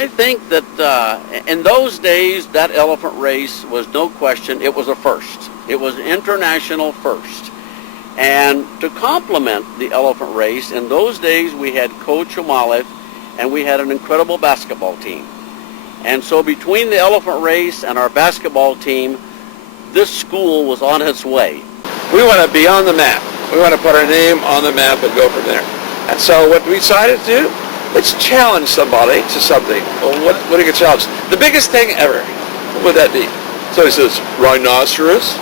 I think that in those days, that elephant race was no question, it was a first. It was international first. And to complement the elephant race, in those days we had Coach O'Malley and we had an incredible basketball team. And so between the elephant race and our basketball team, this school was on its way. We want to be on the map. We want to put our name on the map and go from there. And so what we decided to do, let's challenge somebody to something. Well, what do you get challenged? The biggest thing ever, what would that be? So he says, rhinoceros.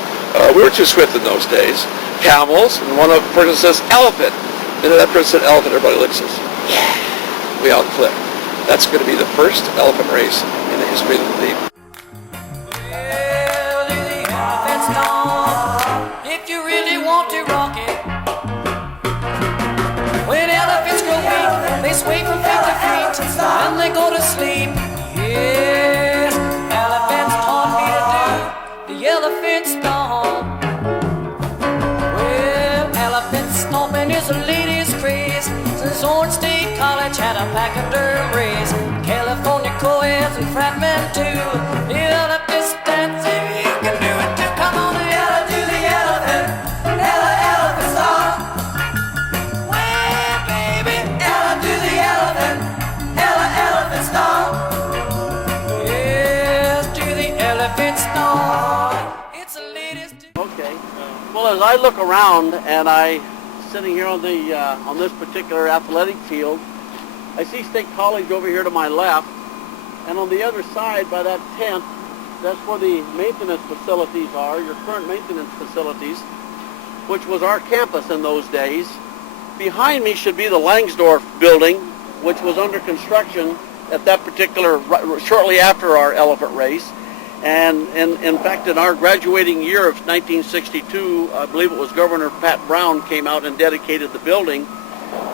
We were too swift in those days. Camels, and one person says elephant. And then that person said elephant, everybody looks at us. Yeah, we all click. That's going to be the first elephant race in the history of the league. Well, do the elephant stomp if you really want to rock it. When elephants grow weak, they sway from feet to feet, and they go to sleep. Yes, elephants taught me to do the elephant stomp. Stomping is the latest craze since Orange State College had a pachyderm race. California co-eds and frat men too. The elephant dance, if you can do it too. Come on, do the elephant, elephant stomp. Well, baby, do the elephant, elephant stomp. Yes, do the elephant stomp. It's the latest. Okay. Well, as I look around and sitting here on this particular athletic field, I see State College over here to my left, and on the other side by that tent, that's where the maintenance facilities are, your current maintenance facilities, which was our campus in those days. Behind me should be the Langsdorff building, which was under construction at that particular, shortly after our elephant race. And in fact, in our graduating year of 1962, I believe it was Governor Pat Brown came out and dedicated the building.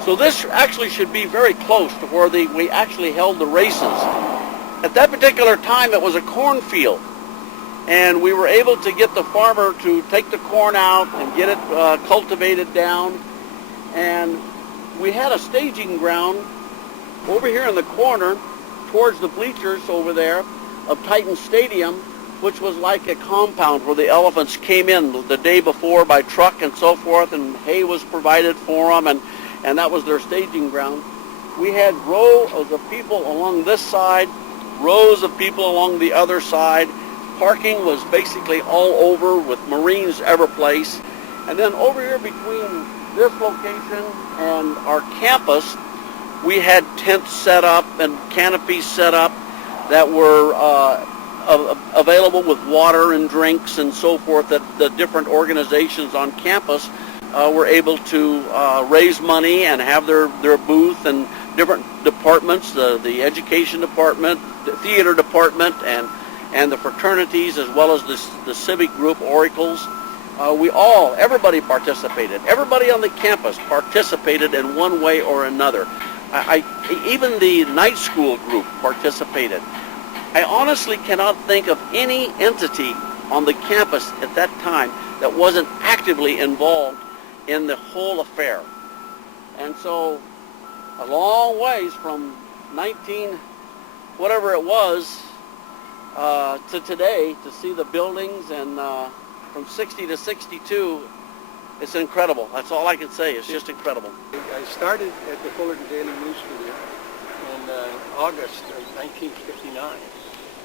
So this actually should be very close to where we actually held the races. At that particular time, it was a cornfield, and we were able to get the farmer to take the corn out and get it cultivated down. And we had a staging ground over here in the corner towards the bleachers over there of Titan Stadium, which was like a compound where the elephants came in the day before by truck and so forth, and hay was provided for them, and that was their staging ground. We had rows of people along this side, rows of people along the other side. Parking was basically all over with Marines every place. And then over here between this location and our campus, we had tents set up and canopies set up that were available with water and drinks and so forth, that the different organizations on campus were able to raise money and have their booth, and different departments, the education department, the theater department, and the fraternities, as well as the civic group, Oracles. Everybody participated. Everybody on the campus participated in one way or another. Even the night school group participated. I honestly cannot think of any entity on the campus at that time that wasn't actively involved in the whole affair. And so a long ways from 19 whatever it was to today, to see the buildings, and from 60 to 62, it's incredible. That's all I can say. It's just incredible. I started at the Fullerton Daily News Studio in August of 1959,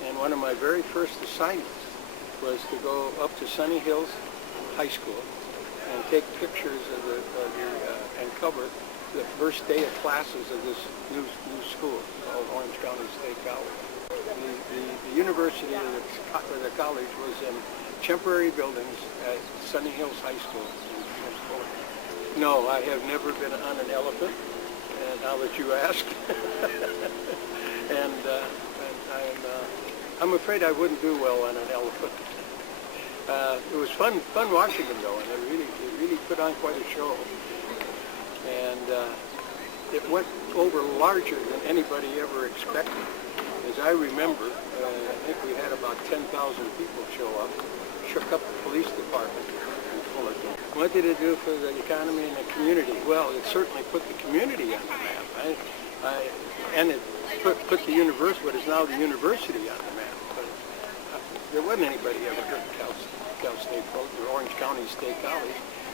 and one of my very first assignments was to go up to Sunny Hills High School and take pictures and cover the first day of classes of this new school called Orange County State College. The university or the college was in temporary buildings at Sunny Hills High School in Fullerton. No, I have never been on an elephant, and now that you ask, and I'm afraid I wouldn't do well on an elephant. It was fun watching them though, and they really put on quite a show. And it went over larger than anybody ever expected. As I remember, I think we had about 10,000 people show up, shook up the police department in Fullerton. What did it do for the economy and the community? Well, it certainly put the community on the map. And it put the university, what is now the university, on the map. But there wasn't anybody ever heard of Cal State or Orange County State College.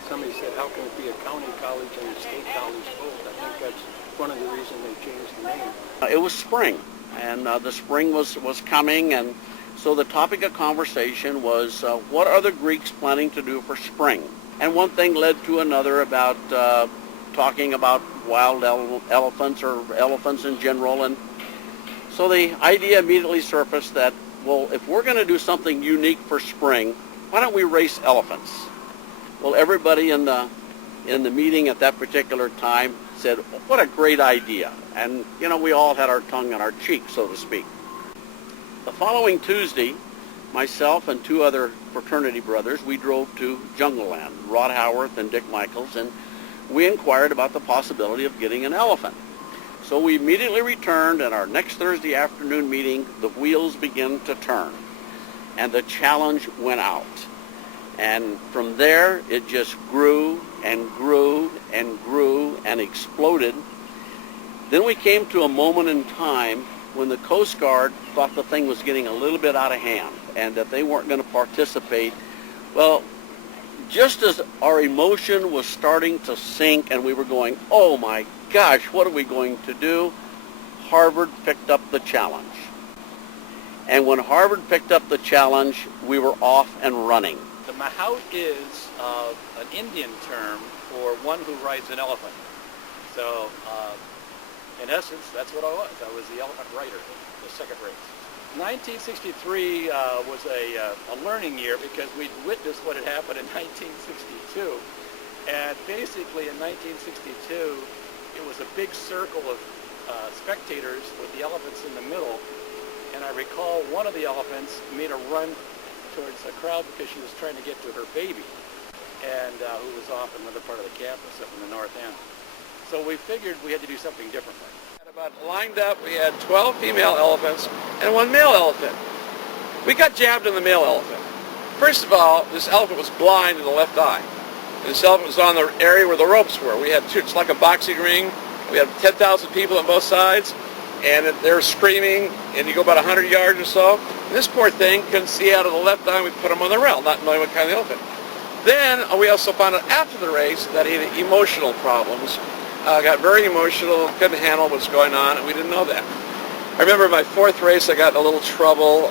Somebody said, how can it be a county college and a state college both? I think that's one of the reasons they changed the name. It was spring, and the spring was coming, and so the topic of conversation was what are the Greeks planning to do for spring? And one thing led to another about talking about wild elephants or elephants in general, and so the idea immediately surfaced that, well, if we're going to do something unique for spring, why don't we race elephants? Well, everybody in the meeting at that particular time said, what a great idea. And, you know, we all had our tongue in our cheek, so to speak. The following Tuesday, myself and two other fraternity brothers, we drove to Jungle Land, Rod Howarth and Dick Michaels, and we inquired about the possibility of getting an elephant. So we immediately returned, and our next Thursday afternoon meeting, the wheels began to turn, and the challenge went out. And from there, it just grew and grew and grew and exploded. Then we came to a moment in time when the Coast Guard thought the thing was getting a little bit out of hand and that they weren't going to participate. Well, just as our emotion was starting to sink and we were going, oh my gosh, what are we going to do? Harvard picked up the challenge. And when Harvard picked up the challenge, we were off and running. The mahout is an Indian term for one who rides an elephant. So, in essence, that's what I was. I was the elephant rider, the second race. 1963 was a learning year because we'd witnessed what had happened in 1962. And basically in 1962, it was a big circle of spectators with the elephants in the middle. And I recall one of the elephants made a run towards the crowd because she was trying to get to her baby, and who was off in another part of the campus up in the north end. So we figured we had to do something differently. About lined up, we had 12 female elephants and one male elephant. We got jabbed in the male elephant. First of all, this elephant was blind in the left eye. And this elephant was on the area where the ropes were. We had two, it's like a boxing ring. We had 10,000 people on both sides, and they're screaming, and you go about 100 yards or so. And this poor thing couldn't see out of the left eye. We put him on the rail, not knowing what kind of elephant. Then we also found out after the race that he had emotional problems. Got very emotional, couldn't handle what's going on, and we didn't know that. I remember my fourth race, I got in a little trouble.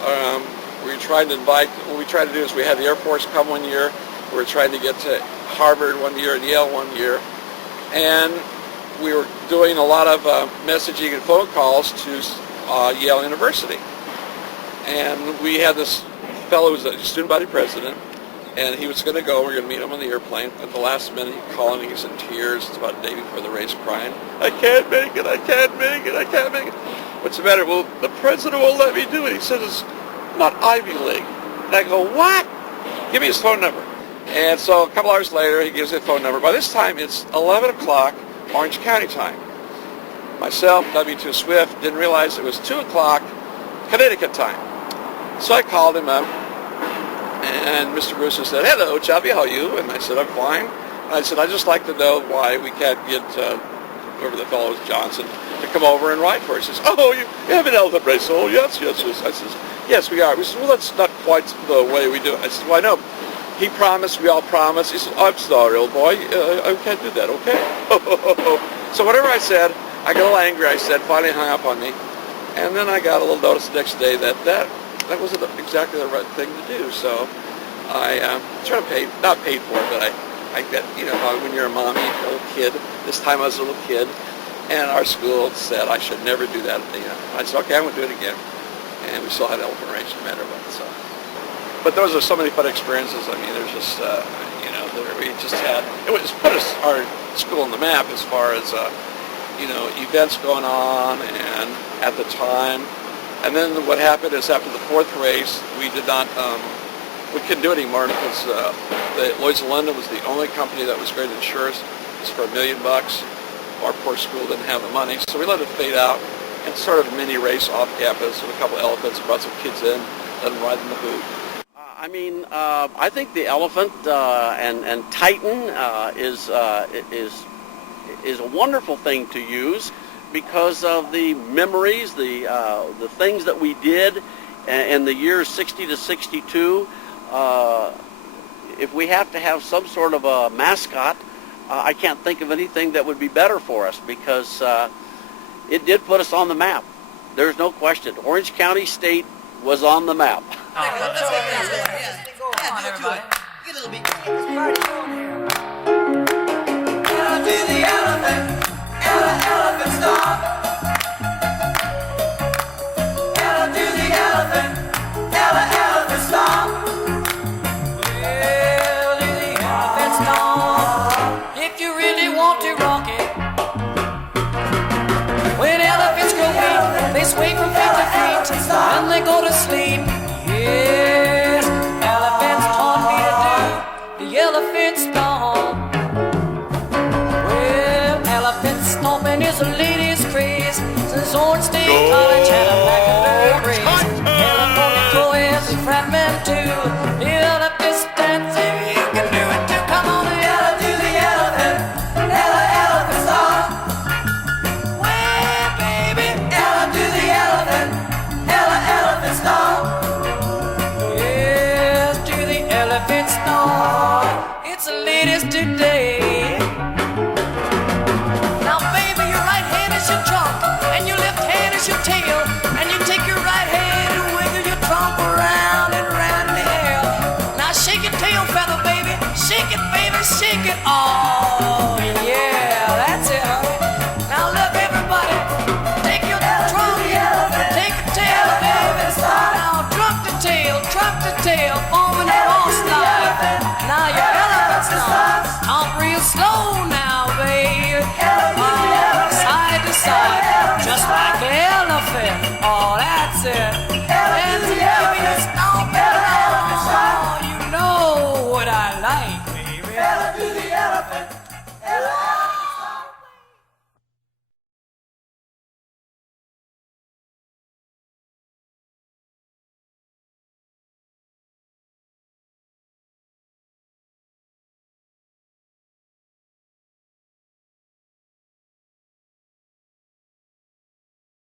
We were trying to invite, what we tried to do is we had the Air Force come one year. We were trying to get to Harvard one year and Yale one year. And we were doing a lot of messaging and phone calls to Yale University. And we had this fellow who was a student body president, and he was going to go. We were going to meet him on the airplane. At the last minute, he called and he's in tears. It's about a day before the race, crying, I can't make it, I can't make it, I can't make it. What's the matter? Well, the president won't let me do it. He says it's not Ivy League. And I go, what? Give me his phone number. And so a couple hours later, he gives me a phone number. By this time, it's 11 o'clock Orange County time. Myself, W2 Swift, didn't realize it was 2 o'clock Connecticut time. So I called him up. And Mr. Brewster said, hello, Chubby, how are you? And I said, I'm fine. And I said, I'd just like to know why we can't get whoever the fellow is, Johnson, to come over and ride for us. He says, oh, you have an elephant race? Oh, yes, yes, yes. I says, yes, we are. We said, well, that's not quite the way we do it. I said, well, I know. He promised, we all promised. He said, oh, I'm sorry, old boy. I can't do that, okay? So whatever I said, I got a little angry, I said, finally hung up on me. And then I got a little notice the next day that wasn't exactly the right thing to do. So I sort of not paid for it, but I get, you know, when you're a mommy, a little kid, this time I was a little kid, and our school said I should never do that. You know, I said, okay, I'm going to do it again. And we still had elephant range no matter what. So. But those are so many fun experiences. I mean, there's just, you know, we just had, it was put our school on the map as far as, you know, events going on and at the time. And then what happened is after the fourth race, we did not, we couldn't do it anymore because Lloyd's of London was the only company that was going to insure us. It was for $1 million. Our poor school didn't have the money. So we let it fade out and sort of a mini race off campus with a couple of elephants, brought some kids in, let them ride in the booth. I mean, I think the elephant and Titan is a wonderful thing to use because of the memories, the things that we did in the years 60 to 62. If we have to have some sort of a mascot, I can't think of anything that would be better for us because it did put us on the map. There's no question. Orange County State was on the map. Let's go. Go on, everybody. Get a little bit. Get this party going here. Do the elephant stomp. Do the elephant stomp. Well, do the elephant stomp. If you really want to run